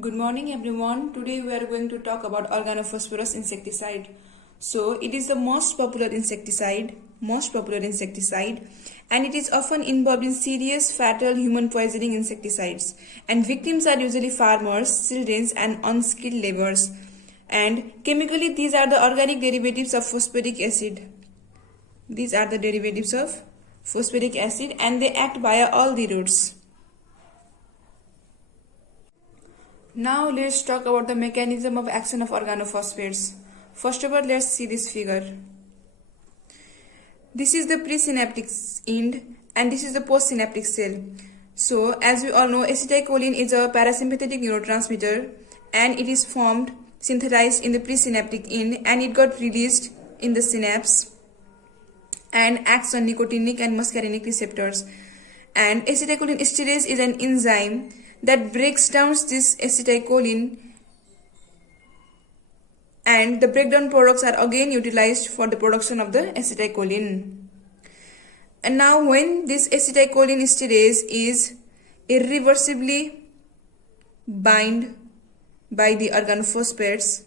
Good morning everyone. Today we are going to talk about organophosphorus insecticide. So it is the most popular insecticide and it is often involved in serious fatal human poisoning insecticides, and victims are usually farmers, children and unskilled laborers. And chemically these are the organic derivatives of phosphoric acid. And they act via all the routes. Now let's talk about the mechanism of action of organophosphates. First of all, let's see this figure. This is the presynaptic end and this is the postsynaptic cell. So as we all know, acetylcholine is a parasympathetic neurotransmitter and it is synthesized in the presynaptic end, and it got released in the synapse and acts on nicotinic and muscarinic receptors. And acetylcholine esterase is an enzyme that breaks down this acetylcholine, and the breakdown products are again utilized for the production of the acetylcholine. And now when this acetylcholine esterase is irreversibly bind by the organophosphates,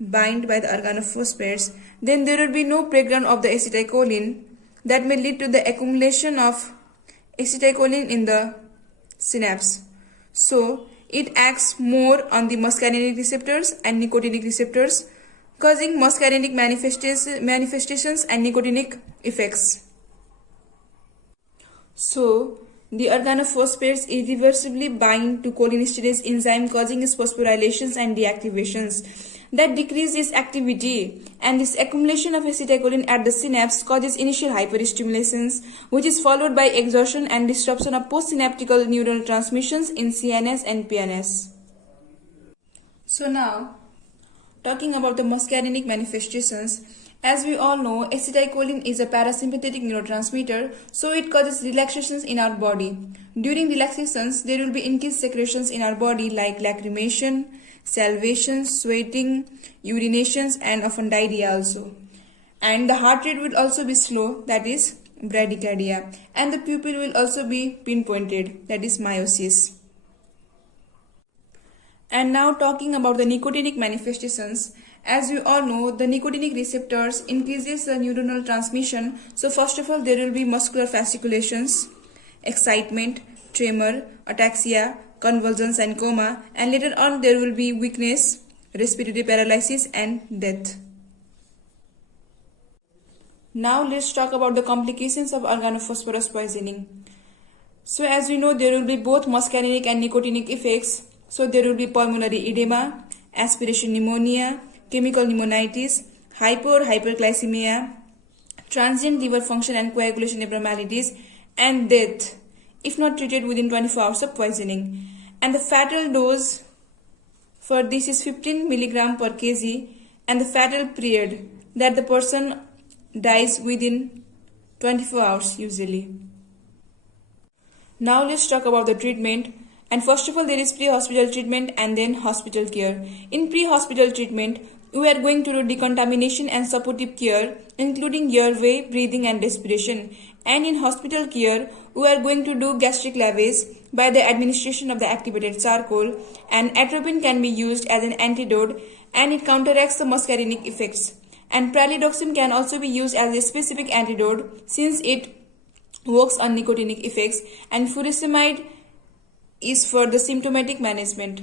then there will be no breakdown of the acetylcholine that may lead to the accumulation of acetylcholine in the synapse. So it acts more on the muscarinic receptors and nicotinic receptors, causing muscarinic manifestations and nicotinic effects. So the organophosphates irreversibly bind to cholinesterase enzyme, causing its phosphorylations and deactivations that decrease its activity, and this accumulation of acetylcholine at the synapse causes initial hyperstimulations, which is followed by exhaustion and disruption of postsynaptical neural transmissions in CNS and PNS. So now, talking about the muscarinic manifestations, as we all know, acetylcholine is a parasympathetic neurotransmitter, so it causes relaxations in our body. During relaxations, there will be increased secretions in our body like lacrimation, salivation, sweating, urinations, and often diarrhea also. And the heart rate will also be slow, that is bradycardia, and the pupil will also be pinpointed, that is miosis. And now talking about the nicotinic manifestations, as we all know, the nicotinic receptors increases the neuronal transmission. So first of all, there will be muscular fasciculations, excitement, tremor, ataxia, convulsions and coma, and later on there will be weakness, respiratory paralysis and death. Now let's talk about the complications of organophosphorus poisoning. So as we know, there will be both muscarinic and nicotinic effects. So there will be pulmonary edema, aspiration pneumonia, chemical pneumonitis, hypo or hyperglycemia, transient liver function and coagulation abnormalities, and death if not treated within 24 hours of poisoning. And the fatal dose for this is 15 mg per kg, and the fatal period that the person dies within 24 hours usually. Now let's talk about the treatment. And first of all, there is pre-hospital treatment and then hospital care. In pre-hospital treatment, we are going to do decontamination and supportive care, including airway, breathing and respiration. And in hospital care, we are going to do gastric lavage by the administration of the activated charcoal, and atropine can be used as an antidote and it counteracts the muscarinic effects. And pralidoxime can also be used as a specific antidote since it works on nicotinic effects, and furosemide is for the symptomatic management.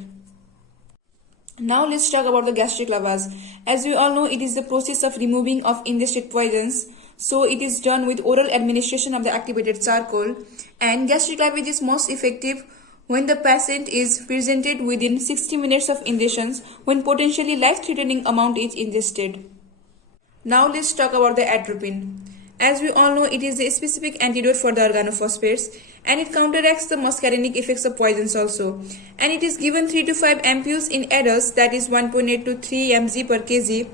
Now let's talk about the gastric lavage. As we all know, it is the process of removing of ingested poisons. So it is done with oral administration of the activated charcoal, and gastric lavage is most effective when the patient is presented within 60 minutes of ingestion, when potentially life-threatening amount is ingested. Now let's talk about the atropine. As we all know, it is a specific antidote for the organophosphates, and it counteracts the muscarinic effects of poisons also. And it is given 3 to 5 ampules in adults, that is 1.8 to 3 mg per kg,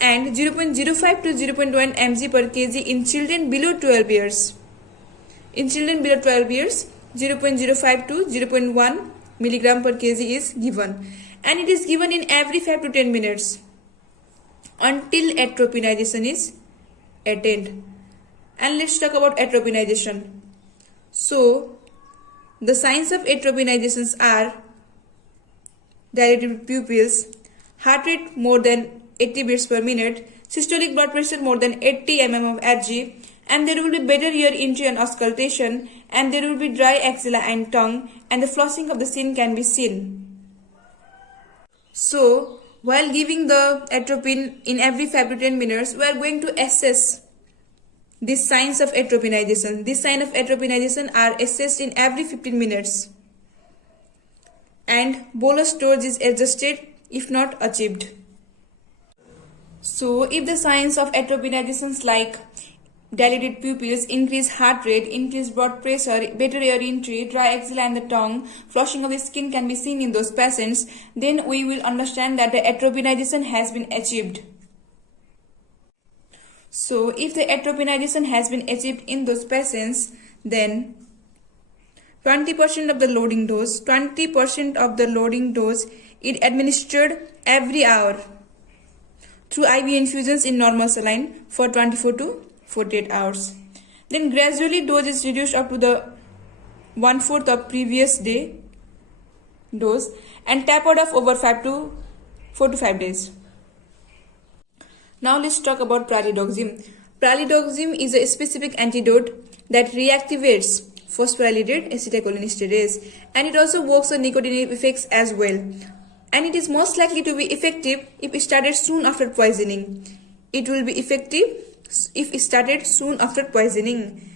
and 0.05 to 0.1 mg per kg in children below 12 years. In children below 12 years, 0.05 to 0.1 mg per kg is given, and it is given in every 5 to 10 minutes until atropinization is attained. And let's talk about atropinization. So the signs of atropinizations are dilated pupils, heart rate more than 80 beats per minute, systolic blood pressure more than 80 mm of Hg, and there will be better ear entry and auscultation, and there will be dry axilla and tongue, and the flossing of the chin can be seen. So, while giving the atropine in every 5 to 10 minutes, we are going to assess these signs of atropinization. These signs of atropinization are assessed in every 15 minutes. And bolus dose is adjusted if not achieved. So, if the signs of atropinizations like dilated pupils, increased heart rate, increased blood pressure, better air entry, dry axilla and the tongue, flushing of the skin can be seen in those patients, then we will understand that the atropinization has been achieved. So, if the atropinization has been achieved in those patients, then 20% of the loading dose is administered every hour through IV infusions in normal saline for 24 to 48 hours. Then gradually dose is reduced up to the 1/4 of previous day dose and tapered off over 4 to 5 days. Now let's talk about pralidoxim. Pralidoxim is a specific antidote that reactivates phosphorylated acetylcholinesterase, and it also works on nicotinic effects as well. And it is most likely to be effective if started soon after poisoning. It will be effective if started soon after poisoning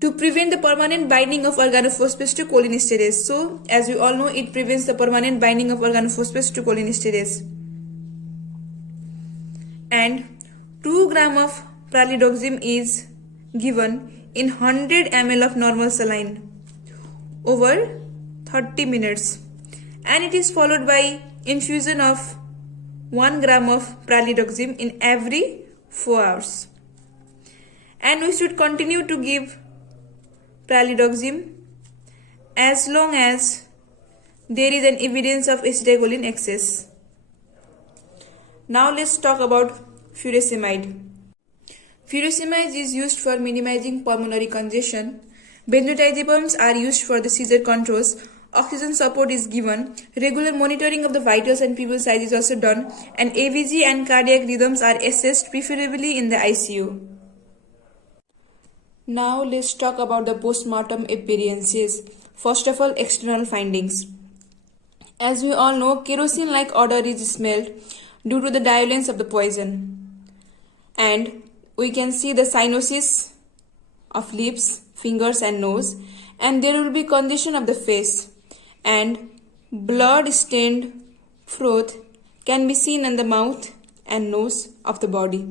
to prevent the permanent binding of organophosphates to cholinesterase. So, as we all know, it prevents the permanent binding of organophosphates to cholinesterase. And 2 gram of pralidoxim is given in 100 ml of normal saline over 30 minutes, and it is followed by infusion of 1 gram of pralidoxim in every 4 hours. And we should continue to give pralidoxim as long as there is an evidence of acetylcholine excess. Now let's talk about furosemide. Furosemide is used for minimizing pulmonary congestion. Benzodiazepines are used for the seizure controls. Oxygen support is given. Regular monitoring of the vitals and pupil size is also done. And AVG and cardiac rhythms are assessed preferably in the ICU. Now let's talk about the postmortem appearances. First of all, external findings. As we all know, kerosene-like odor is smelled due to the diluence of the poison. And we can see the cyanosis of lips, fingers and nose, and there will be condition of the face, and blood-stained froth can be seen in the mouth and nose of the body,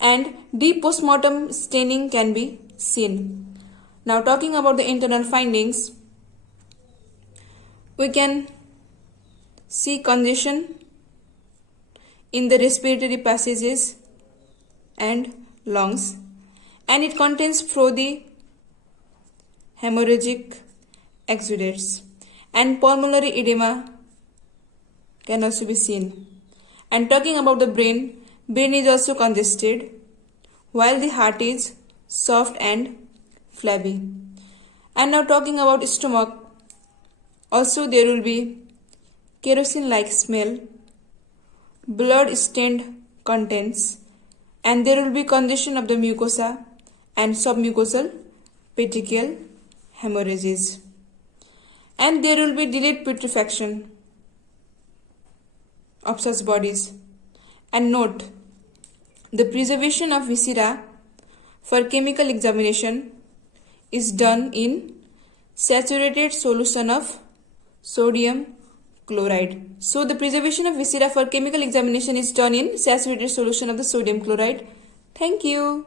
and deep postmortem staining can be seen. Now talking about the internal findings, we can see congestion in the respiratory passages and lungs, and it contains frothy hemorrhagic exudates, and pulmonary edema can also be seen. And talking about the brain is also congested, while the heart is soft and flabby. And now talking about stomach, also there will be kerosene-like smell, blood-stained contents, and there will be congestion of the mucosa and submucosal petechial hemorrhages. And there will be delayed putrefaction of such bodies. And note, the preservation of viscera for chemical examination is done in saturated solution of sodium chloride. So the preservation of viscera for chemical examination is done in saturated solution of the sodium chloride. Thank you.